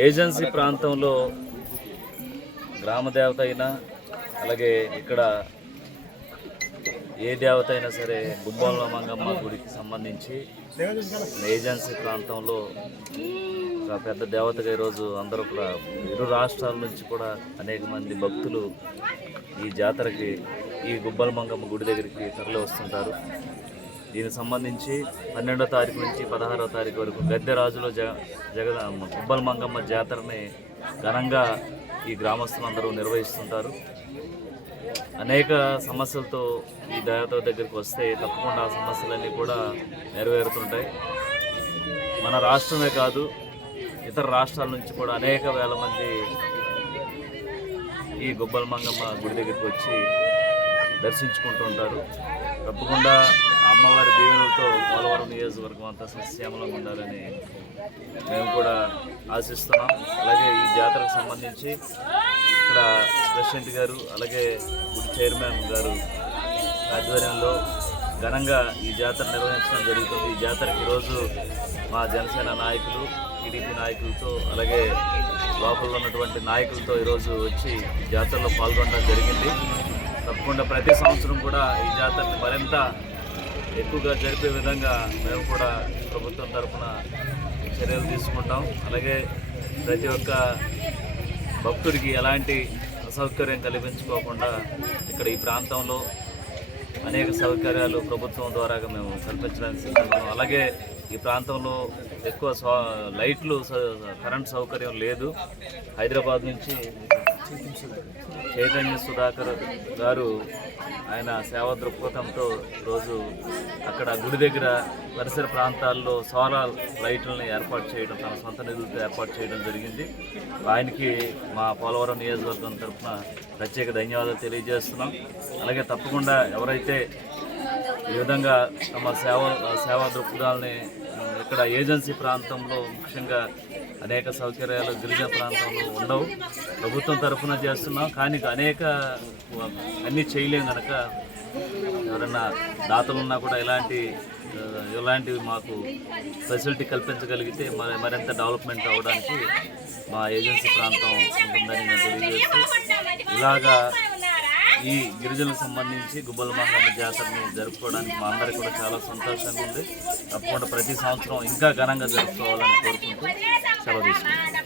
Agency ప్రాంతంలో గ్రామ దేవత అయినా అలాగే ఇక్కడ ఏ దేవత అయినా సరే గుబ్బల మంగమ్మ గుడికి సంబంధించి ఏజెన్సీ ప్రాంతంలో ఒక పెద్ద దేవతగా ఈరోజు అందరూ కూడా ఇరు రాష్ట్రాల నుంచి కూడా అనేక మంది భక్తులు ఈ జాతరకి ఈ గుబ్బల మంగమ్మ గుడి దగ్గరికి తరలి వస్తుంటారు. దీనికి సంబంధించి 12వ తారీఖు నుంచి 16వ తారీఖు వరకు గద్దెరాజులో గుబ్బల మంగమ్మ జాతరని ఘనంగా ఈ గ్రామస్తులందరూ నిర్వహిస్తుంటారు. అనేక సమస్యలతో ఈ దేవత దగ్గరికి వస్తే తప్పకుండా ఆ సమస్యలన్నీ కూడా నెరవేరుతుంటాయి. మన రాష్ట్రమే కాదు, ఇతర రాష్ట్రాల నుంచి కూడా అనేక వేల మంది ఈ గుబ్బల మంగమ్మ గుడి దగ్గరికి వచ్చి దర్శించుకుంటూ ఉంటారు. తప్పకుండా అమ్మవారి దీవెనలతో పోలవరం నియోజకవర్గం అంతా సస్యశ్యామలంగా ఉండాలని మేము కూడా ఆశిస్తున్నాం. అలాగే ఈ జాతరకు సంబంధించి ఇక్కడ ప్రెసిడెంట్ గారు అలాగే గుడి చైర్మన్ గారు ఆధ్వర్యంలో ఘనంగా ఈ జాతర నిర్వహించడం జరుగుతుంది. ఈ జాతరకి ఈరోజు మా జనసేన నాయకులు, టీడీపీ నాయకులతో అలాగే లోపల ఉన్నటువంటి నాయకులతో ఈరోజు వచ్చి ఈ జాతరలో పాల్గొనడం జరిగింది. తప్పకుండా ప్రతి సంవత్సరం కూడా ఈ జాతరని మరింత ఎక్కువగా జరిపే విధంగా మేము కూడా ప్రభుత్వం తరఫున చర్యలు తీసుకుంటాం. అలాగే ప్రతి ఒక్క భక్తుడికి ఎలాంటి అసౌకర్యం కల్పించుకోకుండా ఇక్కడ ఈ ప్రాంతంలో అనేక సౌకర్యాలు ప్రభుత్వం ద్వారా మేము కల్పించడానికి సిద్ధంగా. అలాగే ఈ ప్రాంతంలో ఎక్కువ లైట్లు, కరెంట్ సౌకర్యం లేదు. హైదరాబాద్ నుంచి చైతన్య సుధాకర్ గారు ఆయన సేవా దృక్పథంతో రోజు అక్కడ గుడి దగ్గర పరిసర ప్రాంతాల్లో సోలార్ లైట్లను ఏర్పాటు చేయడం, తన సొంత నిధులతో ఏర్పాటు చేయడం జరిగింది. ఆయనకి మా పోలవరం నియోజకవర్గం తరఫున ప్రత్యేక ధన్యవాదాలు తెలియజేస్తున్నాం. అలాగే తప్పకుండా ఎవరైతే ఈ విధంగా తమ సేవా దృక్పథాలని ఇక్కడ ఏజెన్సీ ప్రాంతంలో ముఖ్యంగా అనేక సౌకర్యాలు గిరిజన ప్రాంతంలో ఉండవు, ప్రభుత్వం తరఫున చేస్తున్నాం. కానీ అన్నీ చేయలేం కనుక ఎవరైనా దాతలున్నా కూడా ఇలాంటివి మాకు ఫెసిలిటీ కల్పించగలిగితే మరింత డెవలప్మెంట్ అవ్వడానికి మా ఏజెన్సీ ప్రాంతం ఉంటుందని నేను తెలియజేస్తూ, ఇలాగా ఈ గిరిజనులకు సంబంధించి గుబ్బల మంగమ్మ జాతరని జరుపుకోవడానికి మా అందరికీ కూడా చాలా సంతోషంగా ఉంది. తప్పకుండా ప్రతి సంవత్సరం ఇంకా ఘనంగా జరుపుకోవాలని కోరుకుంటూ సెలవు తీసుకుంటాం.